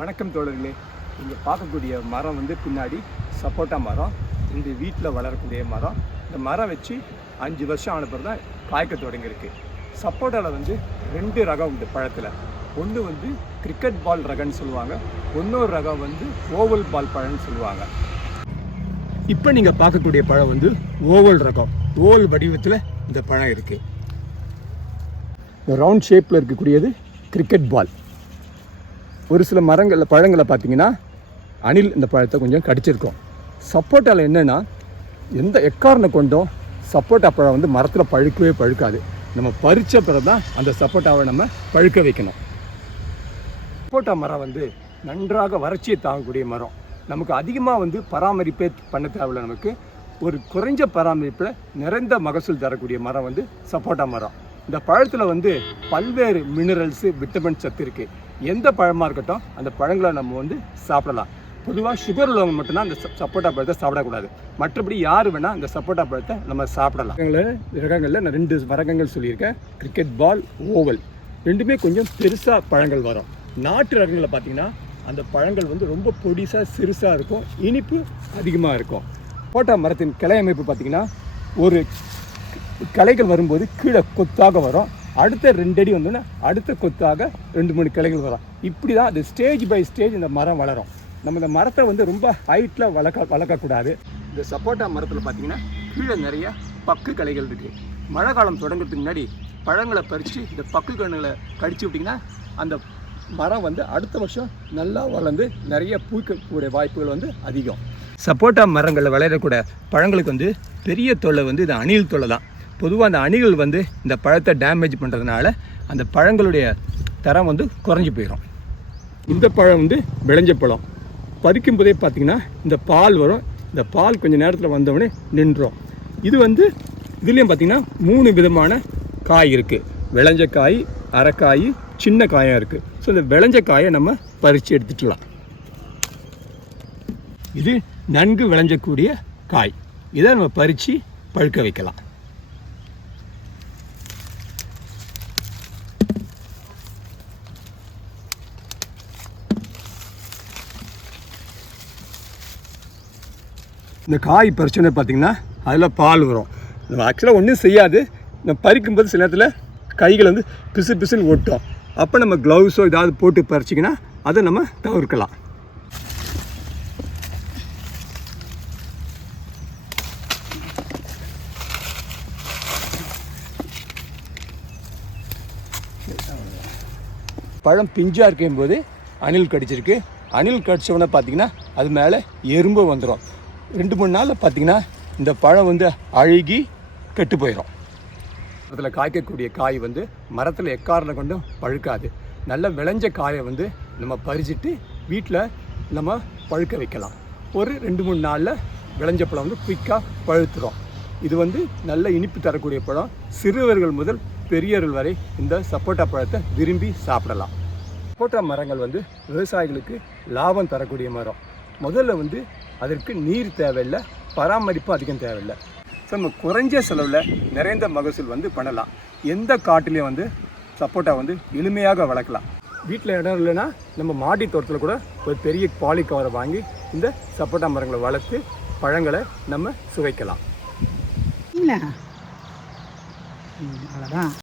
வணக்கம் தோழர்களே. இங்கே பார்க்கக்கூடிய மரம் வந்து பின்னாடி சப்போட்டா மரம். இந்த வீட்டில் வளரக்கூடிய மரம். இந்த மரம் வச்சு 5 வருஷம் ஆன பிறகு தான் காய்க்க தொடங்கியிருக்கு. சப்போட்டாவில் வந்து 2 ரகம் உண்டு பழத்தில். ஒன்று வந்து கிரிக்கெட் பால் ரகம்னு சொல்லுவாங்க, இன்னொரு ரகம் வந்து ஓவல் பால் பழம்னு சொல்லுவாங்க. இப்போ நீங்கள் பார்க்கக்கூடிய பழம் வந்து ஓவல் ரகம். ஓவல் வடிவத்தில் இந்த பழம் இருக்குது. இந்த ரவுண்ட் ஷேப்பில் இருக்கக்கூடியது கிரிக்கெட் பால். ஒரு சில பழங்களை பார்த்தீங்கன்னா அணில் இந்த பழத்தை கொஞ்சம் கடிச்சிருக்கோம். சப்போட்டாவில் என்னென்னா எந்த எக்காரணை கொண்டும் சப்போட்டா பழம் வந்து மரத்தில் பழுக்கவே பழுக்காது. நம்ம பறித்த பிறகு தான் அந்த சப்போட்டாவை நம்ம பழுக்க வைக்கணும். சப்போட்டா மரம் வந்து நன்றாக வறட்சியை தாங்கக்கூடிய மரம். நமக்கு அதிகமாக வந்து பராமரிப்பே பண்ண தேவையில்லை. நமக்கு ஒரு குறைஞ்ச பராமரிப்பில் நிறைந்த மகசூல் தரக்கூடிய மரம் வந்து சப்போட்டா மரம். இந்த பழத்தில் வந்து பல்வேறு மினரல்ஸு, விட்டமின் சத்து இருக்குது. எந்த பழமாக இருக்கட்டும் அந்த பழங்களை நம்ம வந்து சாப்பிடலாம். பொதுவாக சுகர் உள்ளவங்க மட்டும்தான் அந்த சப்போட்டா பழத்தை சாப்பிடக்கூடாது. மற்றபடி யார் வேணால் அந்த சப்போட்டா பழத்தை நம்ம சாப்பிடலாம். ரகங்களில் நான் 2 ரகங்கள் சொல்லியிருக்கேன். கிரிக்கெட் பால், ஓவல், ரெண்டுமே கொஞ்சம் பெருசாக பழங்கள் வரும். நாட்டு ரகங்களில் பார்த்திங்கன்னா அந்த பழங்கள் வந்து ரொம்ப பொடிசாக சிறுசாக இருக்கும், இனிப்பு அதிகமாக இருக்கும். சப்போட்டா மரத்தின் கிளை அமைப்பு பார்த்திங்கன்னா ஒரு கிளைகள் வரும்போது கீழே கொத்தாக வரும். அடுத்த 2 அடி வந்தோன்னா அடுத்த கொத்தாக 2-3 கிளைகள் வரும். இப்படி தான் அது ஸ்டேஜ் பை ஸ்டேஜ் இந்த மரம் வளரும். நம்ம இந்த மரத்தை வந்து ரொம்ப ஹைட்டில் வளர்க்கக்கூடாது. இந்த சப்போட்டா மரத்தில் பார்த்திங்கன்னா கீழே நிறைய பக்கு கிளைகள் இருக்குது. மழை காலம் தொடங்கிறதுக்கு முன்னாடி பழங்களை பறித்து இந்த பக்கு கண்ணுகளை கடிச்சு விட்டிங்கன்னா அந்த மரம் வந்து அடுத்த வருஷம் நல்லா வளர்ந்து நிறைய பூக்கக்கூடிய வாய்ப்புகள் வந்து அதிகம். சப்போட்டா மரங்களில் வளரக்கூட பழங்களுக்கு வந்து பெரிய தொல்லை வந்து இது அணில் தொல்லை தான். பொதுவாக அந்த அணில்கள் வந்து இந்த பழத்தை டேமேஜ் பண்ணுறதுனால அந்த பழங்களுடைய தரம் வந்து குறைஞ்சி போயிடும். இந்த பழம் வந்து விளைஞ்ச பழம். பறிக்கும் போதே பார்த்திங்கன்னா இந்த பால் வரும். இந்த பால் கொஞ்சம் நேரத்தில் வந்தவுடனே நின்றோம். இது வந்து இதுலேயும் பார்த்திங்கன்னா 3 விதமான காய் இருக்குது. விளைஞ்ச காய், அரைக்காய், சின்ன காயாக இருக்குது. ஸோ இந்த விளைஞ்ச காயை நம்ம பறித்து எடுத்துக்கலாம். இது நன்கு விளைஞ்சக்கூடிய காய். இதை நம்ம பறித்து பழுக்க வைக்கலாம். இந்த காய் பறிச்சோன்னு பார்த்திங்கன்னா அதில் பால் வரும். நம்ம ஆக்சுவலாக ஒன்றும் செய்யாது. நம்ம பறிக்கும்போது சில நேரத்தில் கைகள் வந்து பிசு பிசுன்னு ஒட்டும். அப்போ நம்ம க்ளவுஸோ ஏதாவது போட்டு பறிச்சிங்கன்னா அதை நம்ம தவிர்க்கலாம். பழம் பிஞ்சாக இருக்கும்போது அணில் கடிச்சிருக்கு. அணில் கடிச்சவொன்னே பார்த்திங்கன்னா அது மேலே எறும்பு வந்துடும். 2-3 நாளில் பார்த்திங்கன்னா இந்த பழம் வந்து அழுகி கெட்டு போயிடும். அதில் காய்க்கக்கூடிய காய் வந்து மரத்தில் எக்காரணம் கொண்டும் பழுக்காது. நல்ல விளைஞ்ச காயை வந்து நம்ம பறிச்சுட்டு வீட்டில் நம்ம பழுக்க வைக்கலாம். ஒரு 2-3 நாளில் விளைஞ்ச பழம் வந்து குயிக்காக பழுத்துடும். இது வந்து நல்ல இனிப்பு தரக்கூடிய பழம். சிறுவர்கள் முதல் பெரியவர்கள் வரை இந்த சப்போட்டா பழத்தை விரும்பி சாப்பிடலாம். சப்போட்டா மரங்கள் வந்து விவசாயிகளுக்கு லாபம் தரக்கூடிய மரம். முதல்ல வந்து அதற்கு நீர் தேவையில்லை, பராமரிப்பு அதிகம் தேவையில்லை. ஸோ நம்ம குறைஞ்ச செலவில் நிறைந்த மகசூல் வந்து பண்ணலாம். எந்த காட்டிலையும் வந்து சப்போட்டா வந்து எளிமையாக வளர்க்கலாம். வீட்டில் இடம் இல்லைன்னா நம்ம மாடி தோட்டத்தில் கூட ஒரு பெரிய பாலி கவரை வாங்கி இந்த சப்போட்டா மரங்களை வளர்த்து பழங்களை நம்ம சுவைக்கலாம். இல்லை அவ்வளோதான்.